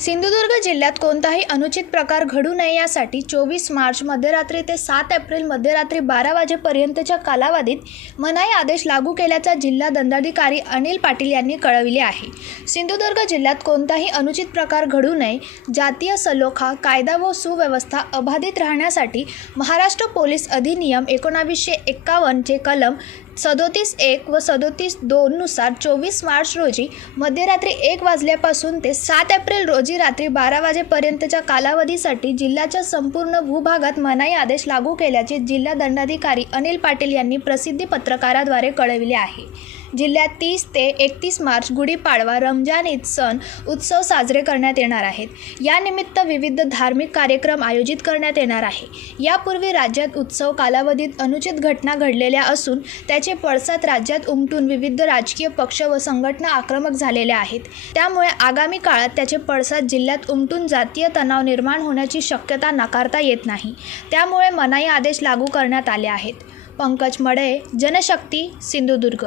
सिंधुदुर्ग जिल्ह्यात कोणताही अनुचित प्रकार घडू नये यासाठी 24 मार्च मध्यरात्री ते 7 एप्रिल मध्यरात्री 12 वाजेपर्यंतच्या कालावधीत मनाई आदेश लागू केल्याचा जिल्हा दंडाधिकारी अनिल पाटील यांनी कळविले आहे। सिंधुदुर्ग जिल्ह्यात कोणताही अनुचित प्रकार घडू नये, जातीय सलोखा, कायदा व सुव्यवस्था अबाधित राहण्यासाठी महाराष्ट्र पोलीस अधिनियम 1951 चे कलम 37(1) व 37(2) नुसार 24 मार्च रोजी मध्यरात्री 1 वाजल्यापासून ते 7 एप्रिल रोजी रात्री 12 वाजेपर्यंतच्या कालावधीसाठी जिल्ह्याच्या संपूर्ण भूभागात मनाई आदेश लागू केल्याचे जिल्हा दंडाधिकारी अनिल पाटील यांनी प्रसिद्धी पत्रकाराद्वारे कळविले आहे। जिल्ह्यात 30 ते 31 मार्च गुढीपाडवा, रमजान ईद सण उत्सव साजरे करण्यात येणार आहेत। यानिमित्त विविध धार्मिक कार्यक्रम आयोजित करण्यात येणार आहे। यापूर्वी राज्यात उत्सव कालावधीत अनुचित घटना घडलेल्या असून त्याचे पडसाद राज्यात उमटून विविध राजकीय पक्ष व संघटना आक्रमक झालेल्या आहेत। त्यामुळे आगामी काळात त्याचे पडसाद जिल्ह्यात उमटून जातीय तणाव निर्माण होण्याची शक्यता नाकारता येत नाही। त्यामुळे मनाई आदेश लागू करण्यात आले आहेत। पंकज मडे, जनशक्ती, सिंधुदुर्ग।